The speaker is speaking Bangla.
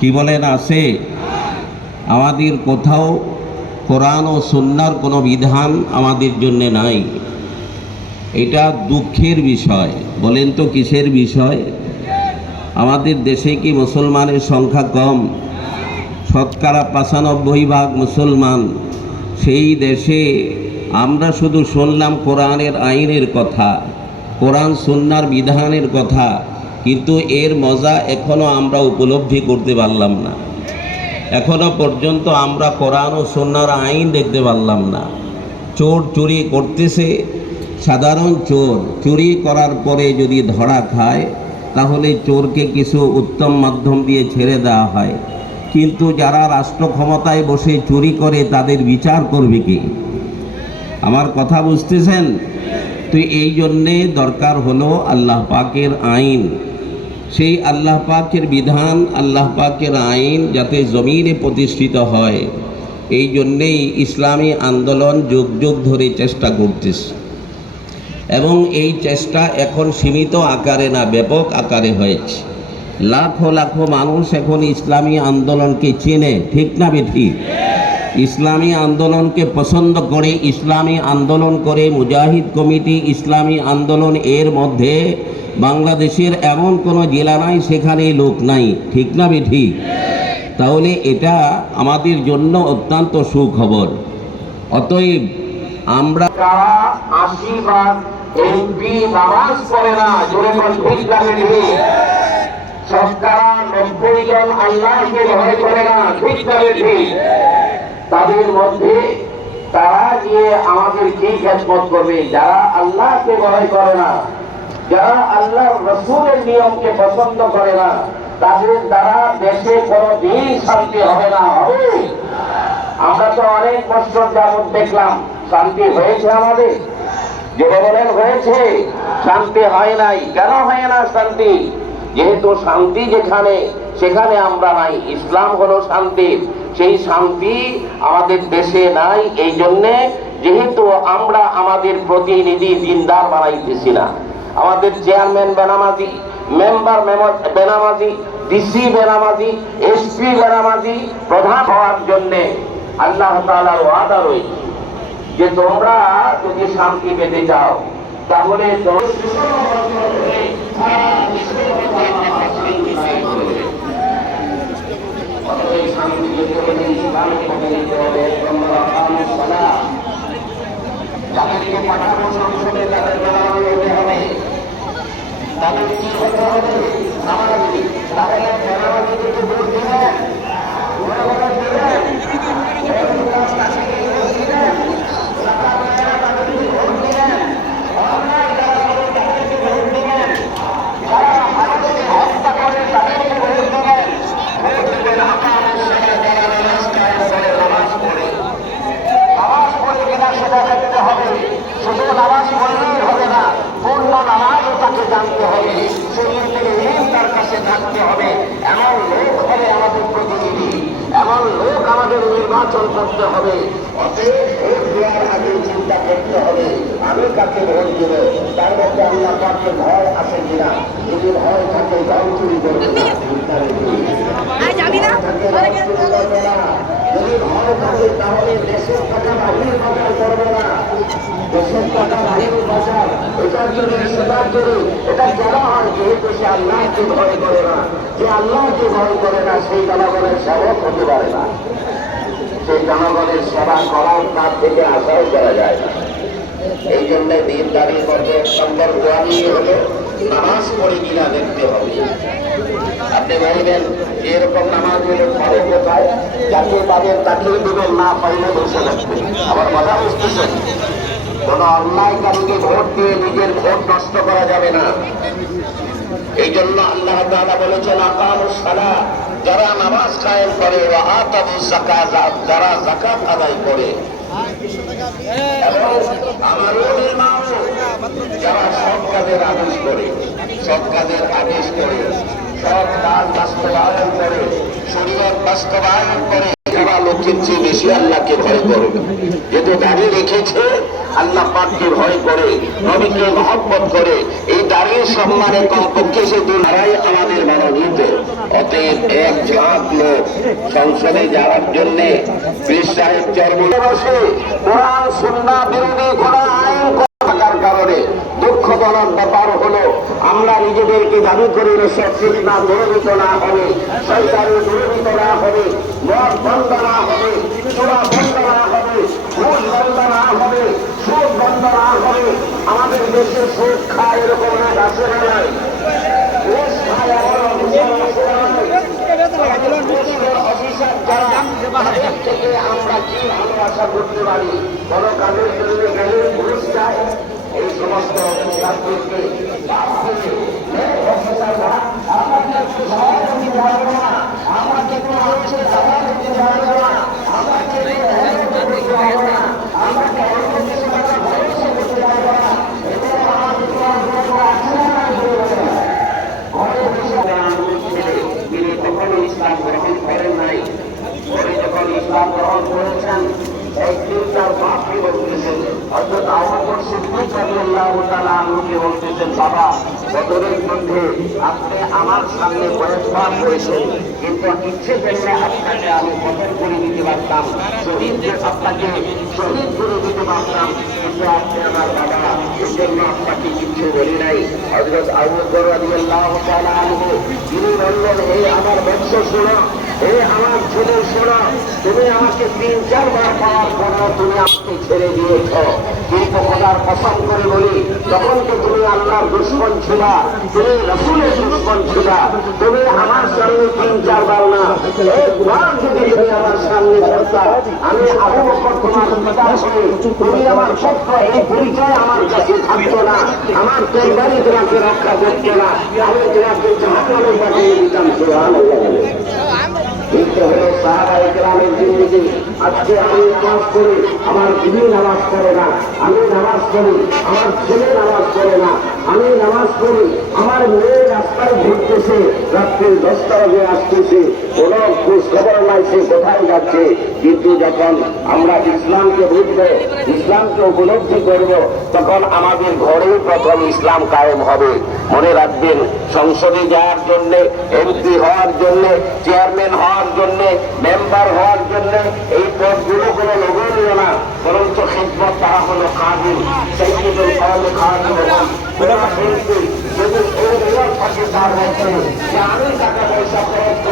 কি বলেন আছে আমাদের কোথাও কোরআন ও সুন্নার কোনো বিধান আমাদের জন্য নাই। এটা দুঃখের বিষয়। বলেন তো কিসের বিষয়? আমাদের দেশে কি মুসলমানের সংখ্যা কম? শতকরা পঁচানব্বই ভাগ মুসলমান। সেই দেশে আমরা শুধু শুনলাম কোরআনের আইনের কথা, কোরআন সুন্নার বিধানের কথা কিন্তু এর মজা এখনও আমরা উপলব্ধি করতে পারলাম না। এখনও পর্যন্ত আমরা কোরআন ও সন্ন্যার আইন দেখতে পারলাম না। চোর চুরি করতেছে, সাধারণ চোর চুরি করার পরে যদি ধরা খায়, তাহলে চোরকে কিছু উত্তম মাধ্যম দিয়ে ছেড়ে দেওয়া হয়। কিন্তু যারা রাষ্ট্র ক্ষমতায় বসে চুরি করে, তাদের বিচার করবে কি? আমার কথা বুঝতেছেন? তো এই জন্যে দরকার হলো আল্লাহ পাকের আইন। সেই আল্লাহ পাকের বিধান, আল্লাহ পাকের আইন যাতে জমিনে প্রতিষ্ঠিত হয়। এই জন্যেই ইসলামী আন্দোলন যুগ যুগ ধরে চেষ্টা করতেছে। এবং এই চেষ্টা এখন সীমিত আকারে না, ব্যাপক আকারে হয়েছে। লাখো লাখো মানুষ এখন ইসলামী আন্দোলনকে চেনে, ঠিক না ঠিক ইসলামী আন্দোলনকে পছন্দ করে, ইসলামী আন্দোলন করে মুজাহিদ কমিটি, ইসলামী আন্দোলন এর মধ্যে বাংলাদেশের এমন কোনো জেলা নাই, সেখানে লোক নাই। ঠিক না ঠিক তাহলে এটা আমাদের জন্য অত্যন্ত সুখবর। অতএব আমরা তাদের মধ্যে তারা গিয়ে আমাদের কি করবে। যারা আল্লাহকে ভয় করে না যারা আল্লাহ রসুলের নিয়মকে পছন্দ করে না, তাদের দ্বারা দেশে কোনো দিন শান্তি হবে না। হবে আমরা তো অনেক বছর যাবত দেখলাম, শান্তি হয়েছে আমাদের। যেটা বলেন হয়েছে, শান্তি হয় নাই। কেন হয় না শান্তি? যেহেতু শান্তি যেখানে, সেখানে আমরা নাই। ইসলাম হলো শান্তি। সেই শান্তি আমাদের দেশে নাই। এই জন্যে যেহেতু আমরা আমাদের প্রতিনিধি দিনদার বানাইতেছি না। আমাদের চেয়ারম্যান বেনামাজি, মেম্বার বেনামাজি ডিসি বেনামাজি এসপি বেনামাজি প্রধান হওয়ার জন্যে আল্লাহ তাআলার ওয়াদা রয়েছে যে তোমরা যদি শান্তি পেতে চাও, তাহলে যাদেরকে সংসদে তাদের তাদের কি হতে হবে আমাদের তাহলে বেনামাজিদেরকে ভোট দিবেন ভোট দিবেন নামাজ পড়ে কিনা সেটা দেখতে হবে শুধু নামাজ পড়লেই হবে না পূর্ণ নামাজও তাকে জানতে হবে সেই থেকে ইলিম তার কাছে থাকতে হবে এমন লোক হবে আমাদের প্রতিনিধি এমন লোক আমাদের নির্বাচন করতে হবে। অতএব ভোট দেওয়ার আগে চিন্তা করতে হবে আমি কাকে ভোট দেব? তার মধ্যে আল্লাহ পাকে ভয় আছে কিনা? যদি ভয় থাকে দল চুরি করবে যদি ভয় থাকে তাহলে দেশের টাকা বাহির বাজার করবে না। দেশের টাকা বাহির বাজার এটার জন্য সেটার জন্য এটা কেন হয়? যেহেতু সে আল্লাহকে ভয় করে না। যে আল্লাহকে ভয় করে না সেই জনগণের সেবক হতে পারে না। সেই জনগণের সেবা করার তার থেকে আশাও করা যায়। না এই জন্য দিন মধ্যে এক নম্বর ওয়ানি হলো নামাজ পড়ে কিনা দেখতে হবে। আপনি বলবেন এরকম নামাজ হলে পরে কোথায়, যাকে পাবেন তাকেই দেবেন, না পাইলে বসে থাকবে। আমার কথা বুঝতেছেন? কোন অন্যায়কারীকে ভোট দিয়ে নিজের ভোট নষ্ট করা যাবে না। এই জন্য আল্লাহ তাআলা বলেছেন আকামু সালা যারা নামাজ কায়েম করে যারা জাকাত আদায় করে। আমার কাজের আদেশ করে, সৎ কাজ বাস্তবায়ন করে শরীয়ত বাস্তবায়ন করে যারা লোক চেয়ে বেশি আল্লাহকে ভয় করবে যেহেতু দাড়ি রেখেছে, আল্লাহ পাককে ভয় করে, নবীকে মহব্বত করে, এই দাঁড়িয়ে সম্মানের কমপক্ষে সে দুনারাই আমাদের মনোনীত অতএব এক ঝাঁক লোক সংসদে যাওয়ার জন্যে পীর চর্মনে বসে কোরআন, সুন্না, বিরোধী কোন আইন থাকার কারণে দুঃখজনক ব্যাপার হলো, আমরা নিজেদেরকে দাবি করি সব ফিতনা দূরীভূত না হবে সরকারি দূরীভূত না হবে মদ বন্ধ না হবে চোরা বন্ধ না হবে ঘুষ বন্ধ না হবে সুদ বন্ধ না হবে আমাদের দেশে সুদ খায় এরকম এক আছে ঘুষ থেকে আমরা কি ভালো আশা করতে পারি? বড় কাজের জন্য গেলে পুলিশ চায় এই সমস্ত আমাকে একটু মানুষের টাকা দিতে পারবে না আমাকে একটু হেল্প করতে পারবে না আমাকে অন্য কিছু টাকা ভরসা করতে পারবে না এদের আমাকে তোমার কোনো আচরণ করবে না ঘরে বসে আন্দোলন ছেড়ে তিনি কখনো ইসলাম গ্রহণ করেন নাই পরে যখন ইসলাম গ্রহণ করেছেন একদিন তার বাপকে বলতেছেন অর্থাৎ আমার সিদ্দিক রাদিয়াল্লাহু তাআলা আনহুকে আমার সামনে কয়েকবার হয়েছেন বংশ শোনো হে আমার ছেলে শোনো তুমি আমাকে তিন, চারবার তুমি আমাকে ছেড়ে দিয়েছ। কিন্তু কসম করে বলি তখন তো তুমি আল্লাহর দুশ্মন ছিল, তুমি রসুলের দুশ্মন ছিল, তুমি আমার সামনে তিন, চারবার না। একবার যদি আমার সামনে ধরতা, আমি তুমি আমার এই পরিচয় আমার কাছে না। আমার তরবারি তোমাকে রক্ষা করতো না। আমি তোমাকে পাঠিয়ে দিতাম আজকে আমি নামাজ করি, আমার নামাজ না, আমি নামাজ আমার নামাজ না, আমি নামাজ আমার মেয়ে রাস্তায় ঘুরতেছে, রাত্রি দশটা বাজে আসতেছে কোন খবর নাই সে কোথায় যাচ্ছে? কিন্তু যখন আমরা ইসলামকে বুঝব, ইসলামকে উপলব্ধি করব, তখন আমাদের ঘরেই প্রথম ইসলাম কায়েম হবে। মনে রাখবেন, সংসদে যাওয়ার জন্য এমপি হওয়ার জন্য চেয়ারম্যান হওয়ার জন্য মেম্বার হওয়ার জন্য, এই পদগুলো কোনো লোভনীয় না, বরঞ্চ খেদমত তারা হলো খাওয়ানো কিন্তু যদি এই নিয়ম থাকে তার মধ্যে আমি টাকা পয়সা খরচ